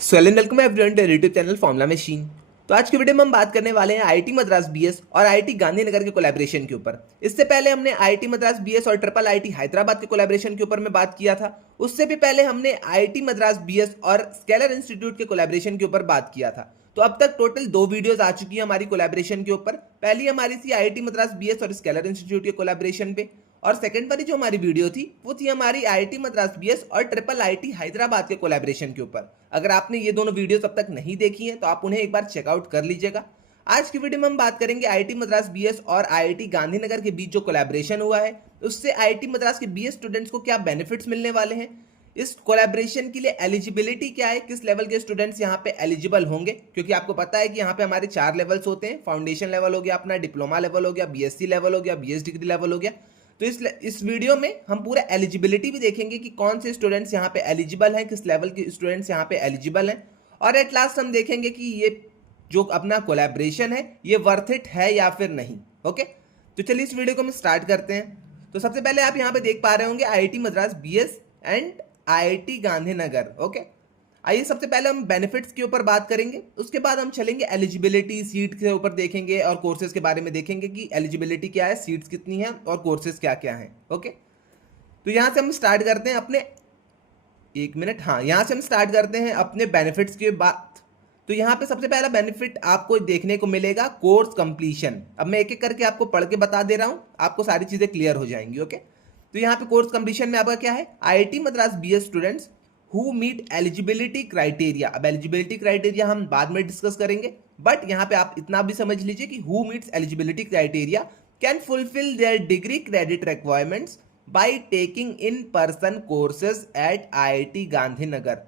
Welcome everyone to YouTube channel Formula Machine. तो आज की वीडियो में हम बात करने वाले हैं आईआईटी मद्रास बीएस और आईआईटी गांधीनगर के कोलैबोरेशन के ऊपर। इससे पहले हमने आईआईटी मद्रास बीएस और ट्रिपल आईआईटी हैदराबाद के कोलैबोरेशन के ऊपर में बात किया था। उससे भी पहले हमने आईआईटी मद्रास बीएस और स्केलर इंस्टीट्यूट के कोलैबोरेशन के ऊपर बात किया था। तो अब तक टोटल 2 वीडियोस आ चुकी है हमारी कोलैबोरेशन के ऊपर। पहली हमारी थी आईआईटी मद्रास बीएस और स्केलर इंस्टीट्यूट के कोलैबोरेशन पे, और सेकंड वाली जो हमारी वीडियो थी वो थी हमारी आईआईटी मद्रास बीएस और ट्रिपल आईआईटी हैदराबाद के कोलैबोरेशन के ऊपर। अगर आपने ये दोनों वीडियोस अब तक नहीं देखी हैं तो आप उन्हें एक बार चेकआउट कर लीजिएगा। आज की वीडियो में हम बात करेंगे आईआईटी मद्रास बीएस और आईआईटी गांधीनगर के बीच जो कोलैबोरेशन हुआ है उससे आईआईटी मद्रास के बीएस स्टूडेंट्स को क्या बेनिफिट्स मिलने वाले हैं, इस कोलैबोरेशन के लिए एलिजिबिलिटी क्या है, किस लेवल के स्टूडेंट्स यहाँ पे एलिजिबल होंगे। क्योंकि आपको पता है कि यहाँ पे हमारे 4 लेवल्स होते हैं। फाउंडेशन लेवल हो गया, अपना डिप्लोमा लेवल हो गया, बीएससी लेवल हो गया, बीएस डिग्री लेवल हो गया। तो इस वीडियो में हम पूरा एलिजिबिलिटी भी देखेंगे कि कौन से स्टूडेंट्स यहाँ पे एलिजिबल हैं, किस लेवल के स्टूडेंट्स यहाँ पे एलिजिबल हैं, और एट लास्ट हम देखेंगे कि ये जो अपना कोलैबोरेशन है ये वर्थ इट है या फिर नहीं। ओके, तो चलिए इस वीडियो को हम स्टार्ट करते हैं। तो सबसे पहले आप यहाँ पे देख पा रहे होंगे IIT Madras BS and IIT Gandhinagar. Okay, आइए सबसे पहले हम बेनिफिट्स के ऊपर बात करेंगे, उसके बाद हम चलेंगे एलिजिबिलिटी सीट के ऊपर देखेंगे और कोर्सेज के बारे में देखेंगे कि एलिजिबिलिटी क्या है, सीट्स कितनी है और कोर्सेज क्या क्या हैं। ओके, तो यहाँ से हम स्टार्ट करते हैं अपने यहाँ से हम स्टार्ट करते हैं अपने बेनिफिट्स के बात। तो यहाँ पे सबसे पहला बेनिफिट आपको देखने को मिलेगा कोर्स कंप्लीशन। अब मैं एक एक करके आपको पढ़ के बता दे रहा हूँ, आपको सारी चीजें क्लियर हो जाएंगी। ओके, तो यहाँ पे कोर्स कंप्लीशन में आपका क्या है, IIT Madras BS students who meet eligibility criteria. अब एलिजिबिलिटी क्राइटेरिया हम बाद में डिस्कस करेंगे, बट यहाँ पे आप इतना भी समझ लीजिए कि who meets eligibility criteria can fulfil there degree credit requirements by taking in person courses eight IIT Gandhinagar.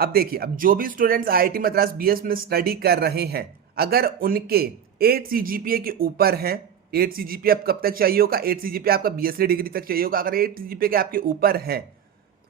अब देखिए, अब जो भी स्टूडेंट्स आईआईटी मद्रास बीएस में स्टडी कर रहे हैं, अगर उनके 8 सीजीपीए के ऊपर हैं, 8 सीजीपीए अब कब तक चाहिए होगा, 8 सीजीपीए आपका बीएससी डिग्री तक चाहिए होगा। अगर 8 सीजीपीए के आपके ऊपर हैं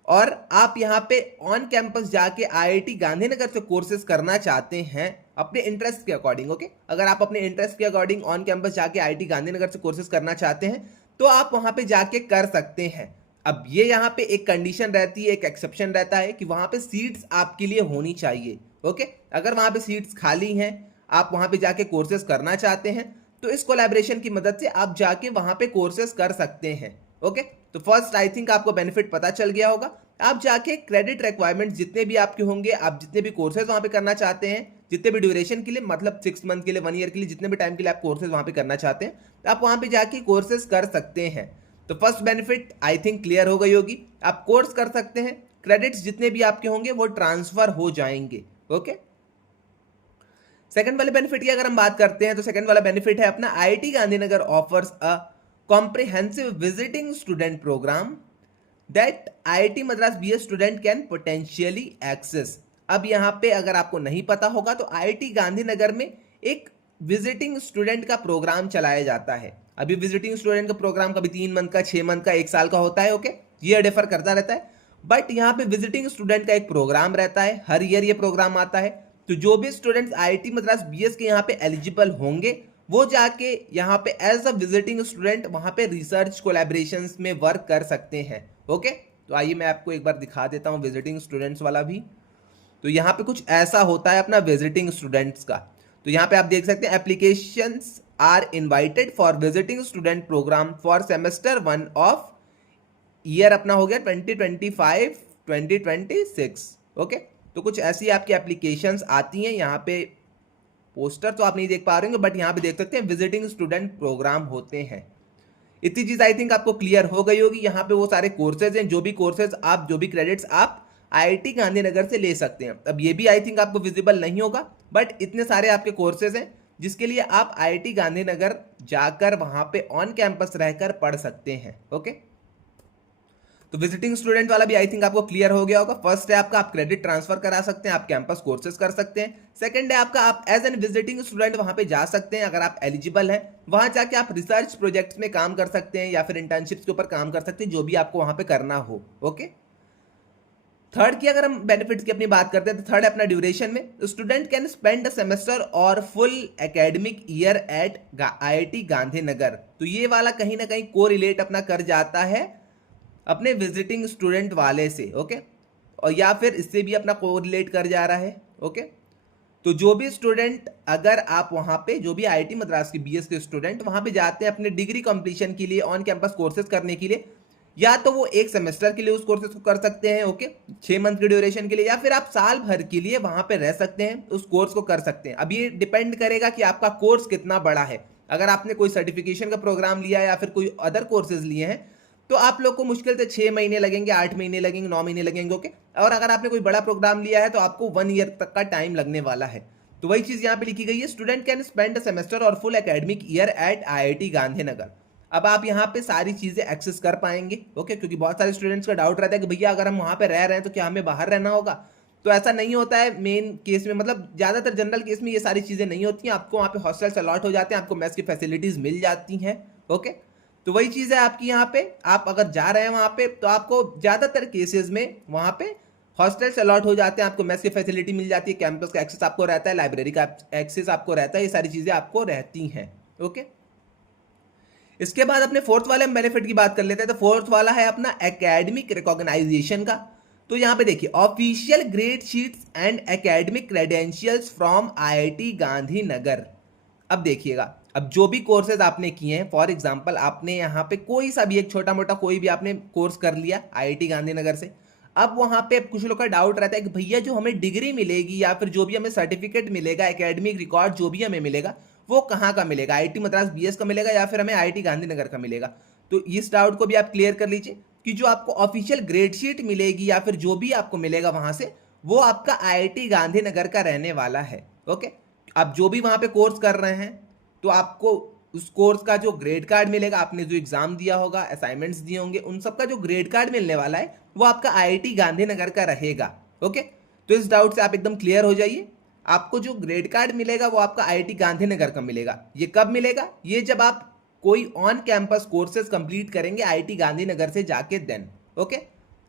और आप यहाँ पे ऑन कैंपस जाके आईआईटी गांधीनगर से कोर्सेज करना चाहते हैं अपने इंटरेस्ट के अकॉर्डिंग। ओके, अगर आप अपने इंटरेस्ट के अकॉर्डिंग ऑन कैंपस जाके आईआईटी गांधीनगर से कोर्सेज करना चाहते हैं तो आप वहां पे जाके कर सकते हैं। अब ये यहाँ पे एक कंडीशन रहती है, एक एक्सेप्शन रहता है कि वहां पे सीट्स आपके लिए होनी चाहिए। ओके, अगर वहां पे सीट्स खाली हैं, आप वहां पे जाके कोर्सेज करना चाहते हैं तो इस कोलैबोरेशन की मदद से आप जाके वहां पे कोर्सेज कर सकते हैं। ओके, तो फर्स्ट आई थिंक आपको बेनिफिट पता चल गया होगा। आप जाके क्रेडिट रिक्वायरमेंट जितने भी आपके होंगे, आप जितने भी कोर्सेज वहां पे करना चाहते हैं, जितने भी ड्यूरेशन के लिए, मतलब 6 मंथ के लिए, 1 ईयर के लिए, जितने भी टाइम के लिए आप कोर्सेज वहां पे करना चाहते हैं, आप वहां पे जाके कोर्सेज कर सकते हैं। तो first benefit I think clear हो गई होगी। आप कोर्स कर सकते हैं, क्रेडिट्स जितने भी आपके होंगे वो ट्रांसफर हो जाएंगे। ओके, सेकंड वाले बेनिफिट की अगर हम बात करते हैं तो सेकंड वाला बेनिफिट है अपना IIT Gandhinagar offers a comprehensive visiting student programme that IIT Madras BS student can potentially access. अब यहाँ पे अगर आपको नहीं पता होगा तो आईआईटी गांधीनगर में एक विजिटिंग स्टूडेंट का प्रोग्राम चलाया जाता है। अभी विजिटिंग स्टूडेंट का प्रोग्राम कभी 3 मंथ का, 6 मंथ का, 1 साल का होता है। ओके, ये डिफर करता रहता है, बट यहाँ पे विजिटिंग स्टूडेंट का एक प्रोग्राम रहता है, हर ईयर ये प्रोग्राम आता है। तो जो भी स्टूडेंट्स आईआईटी मद्रास बीएस के यहाँ पे एलिजिबल होंगे वो जाके यहाँ पे एज अ विजिटिंग स्टूडेंट वहां पे रिसर्च कोलैबोरेशंस में वर्क कर सकते हैं। ओके, तो आइए मैं आपको एक बार दिखा देता हूँ विजिटिंग स्टूडेंट्स वाला भी। तो यहाँ पे कुछ ऐसा होता है अपना विजिटिंग स्टूडेंट्स का। तो यहाँ पे आप देख सकते हैं applications are invited for visiting student programme for semester 1 of year अपना हो गया 2025-2026। ओके, तो कुछ ऐसी आपकी एप्लीकेशंस आती हैं। यहाँ पे पोस्टर तो आप नहीं देख पा रहे होंगे, बट यहाँ पे देख सकते हैं विजिटिंग स्टूडेंट प्रोग्राम होते हैं। इतनी चीज आई थिंक आपको क्लियर हो गई होगी। यहाँ पे वो सारे कोर्सेज हैं, जो भी कोर्सेज आप, जो भी क्रेडिट्स आप आईआईटी गांधीनगर से ले सकते हैं। अब ये भी आई थिंक आपको विजिबल नहीं होगा, बट इतने सारे आपके कोर्सेज हैं जिसके लिए आप आईआईटी गांधीनगर जाकर वहां पे ऑन कैंपस रहकर पढ़ सकते हैं। ओके, तो विजिटिंग स्टूडेंट वाला भी आई थिंक आपको क्लियर हो गया होगा। फर्स्ट है आपका, आप क्रेडिट ट्रांसफर करा सकते हैं, आप कैंपस कोर्सेज कर सकते हैं। सेकंड है आपका, आप एज एन विजिटिंग स्टूडेंट वहां पे जा सकते हैं अगर आप एलिजिबल हैं। वहां जाके आप रिसर्च प्रोजेक्ट्स में काम कर सकते हैं या फिर इंटर्नशिप्स के ऊपर काम कर सकते हैं, जो भी आपको वहां पे करना हो। ओके, थर्ड की अगर हम बेनिफिट्स की अपनी बात करते हैं तो थर्ड है अपना ड्यूरेशन में student can spend a semester और full academic year at IIT Gandhinagar. तो ये वाला कहीं ना कहीं को रिलेट अपना कर जाता है अपने विजिटिंग स्टूडेंट वाले से। ओके, और या फिर इससे भी अपना कोरिलेट कर जा रहा है। ओके, तो जो भी स्टूडेंट, अगर आप वहाँ पे जो भी आईआईटी मद्रास के बीएस के स्टूडेंट वहाँ पे जाते हैं अपने डिग्री कंप्लीशन के लिए, ऑन कैंपस कोर्सेज करने के लिए, या तो वो एक सेमेस्टर के लिए उस कोर्सेज को कर सकते हैं, ओके, 6 मंथ की ड्यूरेशन के लिए, या फिर आप साल भर के लिए वहाँ पे रह सकते हैं, उस कोर्स को कर सकते हैं। अब ये डिपेंड करेगा कि आपका कोर्स कितना बड़ा है। अगर आपने कोई सर्टिफिकेशन का प्रोग्राम लिया है या फिर कोई अदर कोर्सेज लिए हैं तो आप लोग को मुश्किल से 6 महीने लगेंगे, 8 महीने लगेंगे, 9 महीने लगेंगे, ओके। और अगर आपने कोई बड़ा प्रोग्राम लिया है तो आपको 1 ईयर तक का टाइम लगने वाला है। तो वही चीज यहाँ पे लिखी गई है, student can spend a semester और full academic year at IIT Gandhinagar. अब आप यहाँ पे सारी चीजें एक्सेस कर पाएंगे, ओके, क्योंकि बहुत सारे स्टूडेंट्स का डाउट रहता है कि भैया अगर हम वहाँ पे रह रहे हैं तो क्या हमें बाहर रहना होगा। तो ऐसा नहीं होता है मेन केस में, मतलब ज्यादातर जनरल केस में ये सारी चीजें नहीं होती हैं। आपको वहाँ पे हॉस्टल्स अलॉट हो जाते हैं, आपको मेस की फैसिलिटीज मिल जाती हैं, ओके। तो वही चीज है आपकी यहाँ पे, आप अगर जा रहे हैं वहाँ पे तो आपको ज्यादातर केसेस में वहाँ पे हॉस्टल्स अलॉट हो जाते हैं, आपको मेस की फैसिलिटी मिल जाती है, कैंपस का एक्सेस आपको रहता है, लाइब्रेरी का एक्सेस आपको रहता है, ये सारी चीजें आपको रहती हैं, ओके। इसके बाद अपने फोर्थ वाले हम बेनिफिट की बात कर लेते हैं। तो फोर्थ वाला है अपना एकेडमिक रिकॉग्नाइजेशन का। तो यहाँ पे देखिए, official grade sheets and academic credentials from IIT Gandhinagar. अब देखिएगा, अब जो भी कोर्सेज आपने किए हैं, फॉर एग्जांपल आपने यहाँ पे कोई सा भी एक छोटा मोटा कोई भी आपने कोर्स कर लिया आईआईटी गांधीनगर से, अब वहाँ पे कुछ लोग का डाउट रहता है कि भैया जो हमें डिग्री मिलेगी या फिर जो भी हमें सर्टिफिकेट मिलेगा, एकेडमिक रिकॉर्ड जो भी हमें मिलेगा, वो कहाँ का मिलेगा, आईआईटी मद्रास बीएस का मिलेगा या फिर हमें आईआईटी गांधीनगर का मिलेगा। तो इस डाउट को भी आप क्लियर कर लीजिए कि जो आपको ऑफिशियल ग्रेड शीट मिलेगी या फिर जो भी आपको मिलेगा वहां से, वो आपका आईआईटी गांधीनगर का रहने वाला है, ओके। आप जो भी वहां पे कोर्स कर रहे हैं तो आपको उस कोर्स का जो ग्रेड कार्ड मिलेगा, आपने जो एग्जाम दिया होगा, असाइनमेंट्स दिए होंगे, उन सबका जो ग्रेड कार्ड मिलने वाला है वो आपका आईआईटी गांधीनगर का रहेगा, ओके। तो इस डाउट से आप एकदम क्लियर हो जाइए, आपको जो ग्रेड कार्ड मिलेगा वो आपका आईआईटी गांधीनगर का मिलेगा। ये कब मिलेगा? ये जब आप कोई ऑन कैंपस कोर्सेज कंप्लीट करेंगे आईआईटी गांधीनगर से जाके, देन, ओके।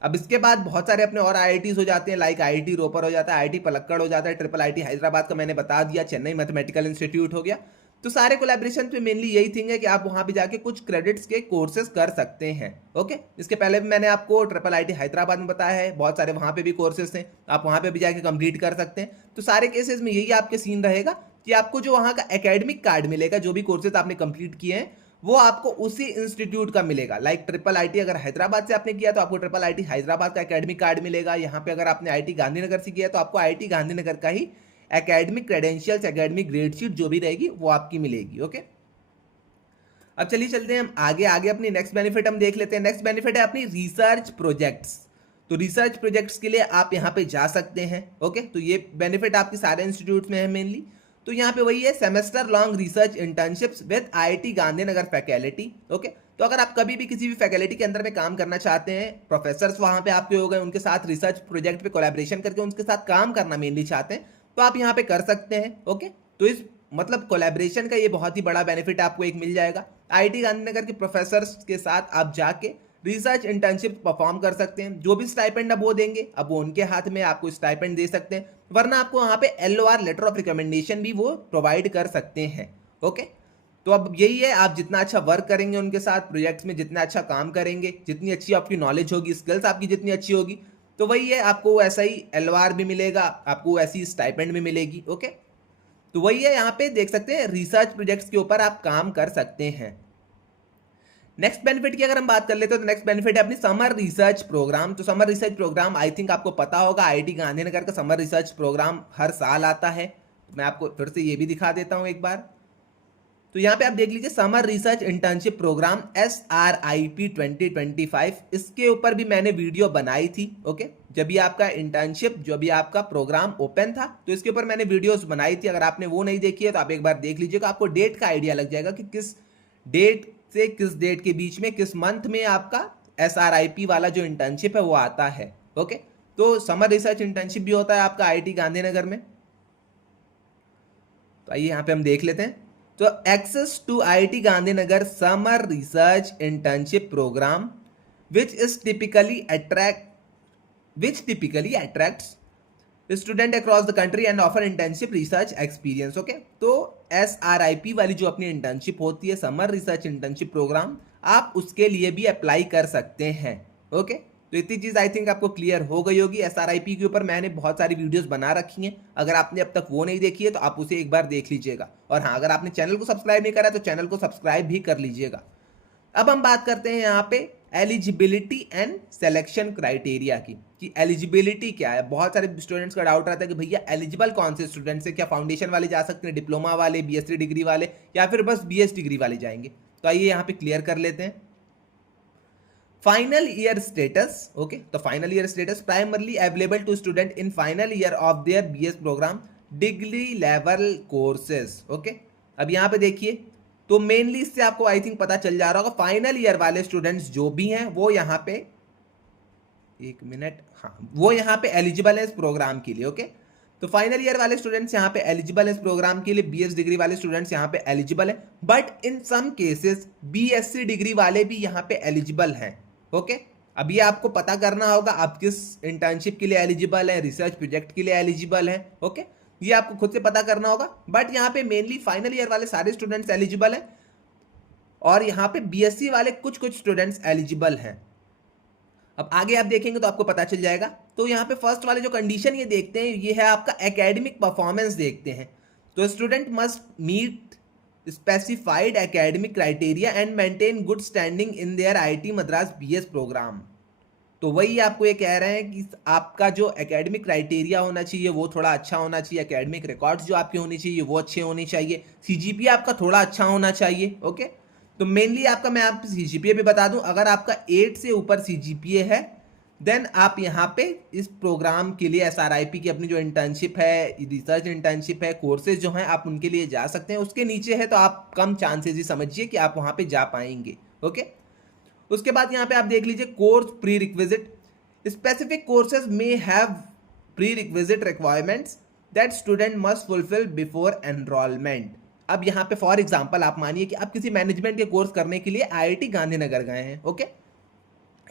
अब इसके बाद बहुत सारे अपने और आईआईटीज हो जाते हैं, लाइक आईआईटी रोपर हो जाता है, आईआईटी पलक्कड़ हो जाता है, ट्रिपल आईटी हैदराबाद का मैंने बता दिया, चेन्नई मैथमेटिकल इंस्टीट्यूट हो गया। तो सारे कोलैबोरेशन पे मेनली यही थिंग है कि आप वहां पे जाके कुछ क्रेडिट्स के कोर्सेज कर सकते हैं, ओके। इसके पहले भी मैंने आपको ट्रिपल आईटी हैदराबाद में बताया है, बहुत सारे वहां पे भी कोर्सेज हैं, आप वहां पे भी जाके कंप्लीट कर सकते हैं। तो सारे केसेस में यही आपके सीन रहेगा कि आपको जो वहां का एकेडमिक कार्ड मिलेगा, जो भी कोर्सेज आपने कंप्लीट किए हैं वो आपको उसी इंस्टीट्यूट का मिलेगा। लाइक ट्रिपल आईटी अगर हैदराबाद से आपने किया तो आपको ट्रिपल आईटी हैदराबाद का एकेडमिक कार्ड मिलेगा। यहाँ पे अगर आपने आईआईटी गांधीनगर से किया तो आपको आईआईटी गांधीनगर का ही academic credentials, academic grade sheet जो भी रहेगी वो आपकी मिलेगी, ओके। अब चलिए चलते हैं हम आगे आगे अपनी नेक्स्ट बेनिफिट हम देख लेते हैं। नेक्स्ट बेनिफिट है अपनी रिसर्च प्रोजेक्ट्स। तो रिसर्च प्रोजेक्ट्स के लिए आप यहाँ पे जा सकते हैं, ओके। तो ये बेनिफिट आपके सारे इंस्टीट्यूट में है मेनली। तो यहाँ पे वही है, semester long research internships with IIT Gandhinagar faculty, okay. तो अगर आप कभी भी किसी भी फैकल्टी के अंदर में काम करना चाहते हैं, प्रोफेसर्स वहां पे आपके हो गए, उनके साथ रिसर्च प्रोजेक्ट पे कोलैबोरेशन करके उनके साथ काम करना मेनली चाहते हैं, तो आप यहाँ पे कर सकते हैं, ओके। तो इस मतलब कोलैबोरेशन का ये बहुत ही बड़ा बेनिफिट आपको एक मिल जाएगा। आईआईटी गांधीनगर के प्रोफेसर्स के साथ आप जाके रिसर्च इंटर्नशिप परफॉर्म कर सकते हैं। जो भी स्टाइपेंड अब वो देंगे, अब वो उनके हाथ में, आपको स्टाइपेंड दे सकते हैं, वरना आपको वहाँ पे LOR लेटर ऑफ रिकमेंडेशन भी वो प्रोवाइड कर सकते हैं, ओके। तो अब यही है, आप जितना अच्छा वर्क करेंगे उनके साथ प्रोजेक्ट्स में, जितना अच्छा काम करेंगे, जितनी अच्छी आपकी नॉलेज होगी, स्किल्स आपकी जितनी अच्छी होगी, तो वही है, आपको ऐसा ही LOR भी मिलेगा, आपको ऐसी स्टाइपेंड भी मिलेगी, ओके। तो वही है, यहाँ पे देख सकते हैं रिसर्च प्रोजेक्ट्स के ऊपर आप काम कर सकते हैं। नेक्स्ट बेनिफिट की अगर हम बात कर लेते हैं तो नेक्स्ट बेनिफिट है अपनी समर रिसर्च प्रोग्राम। तो summer research programme I think आपको पता होगा, आईआईटी गांधीनगर का समर रिसर्च प्रोग्राम हर साल आता है। तो मैं आपको फिर से ये भी दिखा देता हूं एक बार। तो यहाँ पे आप देख लीजिए, summer research internship programme SRIP 2025, इसके ऊपर भी मैंने वीडियो बनाई थी, ओके। जब भी आपका इंटर्नशिप, जो भी आपका प्रोग्राम ओपन था, तो इसके ऊपर मैंने वीडियोस बनाई थी। अगर आपने वो नहीं देखी है तो आप एक बार देख लीजिएगा, आपको डेट का आइडिया लग जाएगा कि किस डेट से किस डेट के बीच में, किस मंथ में आपका SRIP वाला जो इंटर्नशिप है वो आता है, ओके। तो समर रिसर्च इंटर्नशिप भी होता है आपका आईआईटी गांधीनगर में। तो आइए यहाँ पे हम देख लेते हैं। तो access to IIT Gandhinagar summer research internship programme which typically attracts student across the country and offer internship research experience, okay. तो SRIP वाली जो अपनी इंटर्नशिप होती है, समर रिसर्च इंटर्नशिप प्रोग्राम, आप उसके लिए भी अप्लाई कर सकते हैं, ओके। तो इतनी चीज़ आई थिंक आपको क्लियर हो गई होगी। एसआरआईपी के ऊपर मैंने बहुत सारी वीडियोस बना रखी हैं, अगर आपने अब तक वो नहीं देखी है तो आप उसे एक बार देख लीजिएगा। और हाँ, अगर आपने चैनल को सब्सक्राइब नहीं करा तो चैनल को सब्सक्राइब भी कर लीजिएगा। अब हम बात करते हैं यहाँ पे एलिजिबिलिटी एंड सिलेक्शन क्राइटेरिया की, कि एलिजिबिलिटी क्या है। बहुत सारे स्टूडेंट्स का डाउट रहता है कि भैया एलिजिबल कौन से स्टूडेंट्स हैं, क्या फाउंडेशन वाले जा सकते हैं, डिप्लोमा वाले, बीएससी डिग्री वाले, या फिर बस बीएस डिग्री वाले जाएंगे। तो आइए यहाँ पे क्लियर कर लेते हैं। फाइनल ईयर स्टेटस, ओके, तो final year status primarily available to student in final year of their BS programme degree level courses, okay. अब यहाँ पे देखिए, तो मेनली इससे आपको आई थिंक पता चल जा रहा होगा, फाइनल ईयर वाले स्टूडेंट्स जो भी हैं वो यहाँ पे, एक मिनट, हाँ, वो यहाँ पे एलिजिबल है इस प्रोग्राम के लिए, ओके। तो फाइनल ईयर वाले स्टूडेंट्स यहाँ पे एलिजिबल है इस प्रोग्राम के लिए, बीएस डिग्री वाले स्टूडेंट्स यहाँ पे एलिजिबल है, but in some cases BSc degree वाले भी यहाँ पे एलिजिबल हैं, ओके। अब ये आपको पता करना होगा आप किस इंटर्नशिप के लिए एलिजिबल है, रिसर्च प्रोजेक्ट के लिए एलिजिबल है, ओके। ये आपको खुद से पता करना होगा, बट यहाँ पे मेनली फाइनल ईयर वाले सारे स्टूडेंट्स एलिजिबल हैं और यहाँ पे बीएससी वाले कुछ कुछ स्टूडेंट्स एलिजिबल हैं। अब आगे आप देखेंगे तो आपको पता चल जाएगा। तो यहाँ पे फर्स्ट वाले जो कंडीशन ये देखते हैं, ये है आपका एकेडमिक परफॉर्मेंस देखते हैं। तो student must meet specified academic criteria and maintain good standing in their IIT Madras BS programme. तो वही आपको ये कह रहे हैं कि आपका जो एकेडमिक क्राइटेरिया होना चाहिए वो थोड़ा अच्छा होना चाहिए, एकेडमिक रिकॉर्ड्स जो आपके होने चाहिए वो अच्छे होने चाहिए, सीजीपीए आपका थोड़ा अच्छा होना चाहिए, ओके। तो मेनली आपका, मैं आपको सीजीपीए भी बता दूं, अगर आपका 8 से ऊपर सीजीपीए है देन आप यहाँ पे इस प्रोग्राम के लिए एसआरआईपी की अपनी जो इंटर्नशिप है, रिसर्च इंटर्नशिप है, कोर्सेज जो हैं आप उनके लिए जा सकते हैं। उसके नीचे है तो आप कम चांसेस ही समझिए कि आप वहाँ पे जा पाएंगे, ओके। उसके बाद यहाँ पे आप देख लीजिए course pre requisite, specific courses may have pre requisite requirements that student must fulfil before enrolment. अब यहाँ पे फॉर एग्जांपल आप मानिए कि आप किसी मैनेजमेंट के कोर्स करने के लिए आईआईटी गांधीनगर गए हैं, ओके।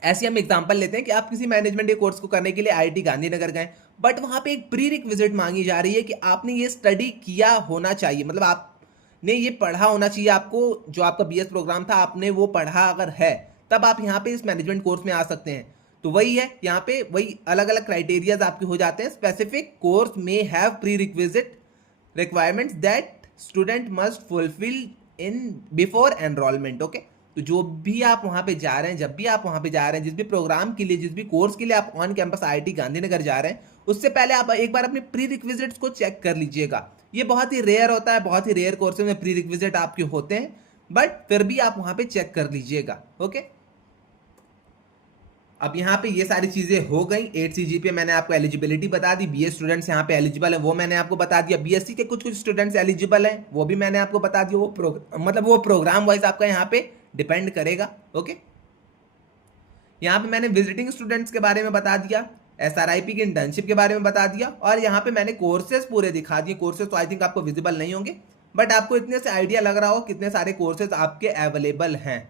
ऐसे हम एग्जांपल लेते हैं कि आप किसी मैनेजमेंट के कोर्स को करने के लिए आईआईटी गांधीनगर गए, बट वहाँ पे एक प्री रिक्विजिट मांगी जा रही है कि आपने ये स्टडी किया होना चाहिए, मतलब आपने ये पढ़ा होना चाहिए, आपको जो आपका बीएस प्रोग्राम था आपने वो पढ़ा अगर है तब आप यहाँ पे इस मैनेजमेंट कोर्स में आ सकते हैं। तो वही है, यहाँ पे वही अलग अलग क्राइटेरियाज आपके हो जाते हैं। स्पेसिफिक कोर्स में have pre requisite requirements that student must fulfil in before enrolment, okay. तो जो भी आप वहाँ पे जा रहे हैं, जब भी आप वहाँ पे जा रहे हैं, जिस भी प्रोग्राम के लिए, जिस भी कोर्स के लिए आप ऑन कैंपस आईआईटी गांधीनगर जा रहे हैं, उससे पहले आप एक बार अपने प्री रिक्विजिट्स को चेक कर लीजिएगा। ये बहुत ही रेयर होता है, बहुत ही रेयर कोर्सेज में प्री रिक्विजिट आपके होते हैं, बट फिर भी आप वहाँ पे चेक कर लीजिएगा, ओके। अब यहाँ पे ये सारी चीजें हो गई। 8 सीजीपीए मैंने आपको एलिजिबिलिटी बता दी, बीएस स्टूडेंट्स यहाँ पे एलिजिबल है वो मैंने आपको बता दिया, बीएससी के कुछ कुछ स्टूडेंट्स एलिजिबल हैं वो भी मैंने आपको बता दिया। वो प्रोग्राम वाइज आपका यहाँ पे डिपेंड करेगा, ओके। यहाँ पे मैंने विजिटिंग स्टूडेंट्स के बारे में बता दिया, एसआरआईपी की इंटर्नशिप के बारे में बता दिया, और यहाँ पे मैंने कोर्सेज पूरे दिखा दिए। कोर्सेज तो आई थिंक आपको विजिबल नहीं होंगे, बट आपको इतने से आइडिया लग रहा हो कितने सारे कोर्सेज आपके अवेलेबल हैं।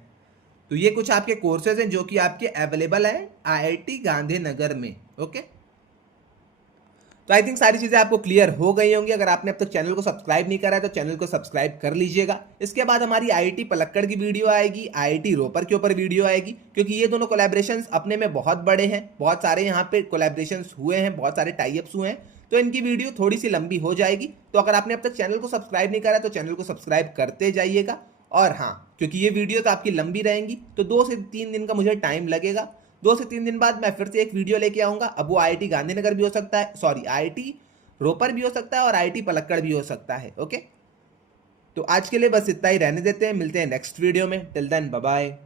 तो ये कुछ आपके कोर्सेज हैं जो कि आपके अवेलेबल हैं आईआईटी गांधीनगर में, ओके। तो आई थिंक सारी चीजें आपको क्लियर हो गई होंगी। अगर आपने अब तक चैनल को सब्सक्राइब नहीं करा है तो चैनल को सब्सक्राइब कर लीजिएगा। इसके बाद हमारी आईआईटी पलक्कड़ की वीडियो आएगी, आईआईटी रोपर के ऊपर वीडियो आएगी, क्योंकि ये दोनों कोलैबोरेशंस अपने में बहुत बड़े हैं, बहुत सारे यहाँ पे कोलैबोरेशंस हुए हैं, बहुत सारे टाइअप्स हुए हैं, तो इनकी वीडियो थोड़ी सी लंबी हो जाएगी। तो अगर आपने अब तक चैनल को सब्सक्राइब नहीं करा तो चैनल को सब्सक्राइब करते जाइएगा। और हाँ, क्योंकि ये वीडियो तो आपकी लंबी रहेंगी तो 2 से 3 दिन का मुझे टाइम लगेगा। 2 से 3 दिन बाद मैं फिर से एक वीडियो लेके आऊँगा। अब वो आईआईटी गांधीनगर भी हो सकता है, सॉरी आईआईटी रोपर भी हो सकता है और आईआईटी पलक्कड़ भी हो सकता है, ओके। तो आज के लिए बस इतना ही रहने देते हैं, मिलते हैं नेक्स्ट वीडियो में। Till then bye bye.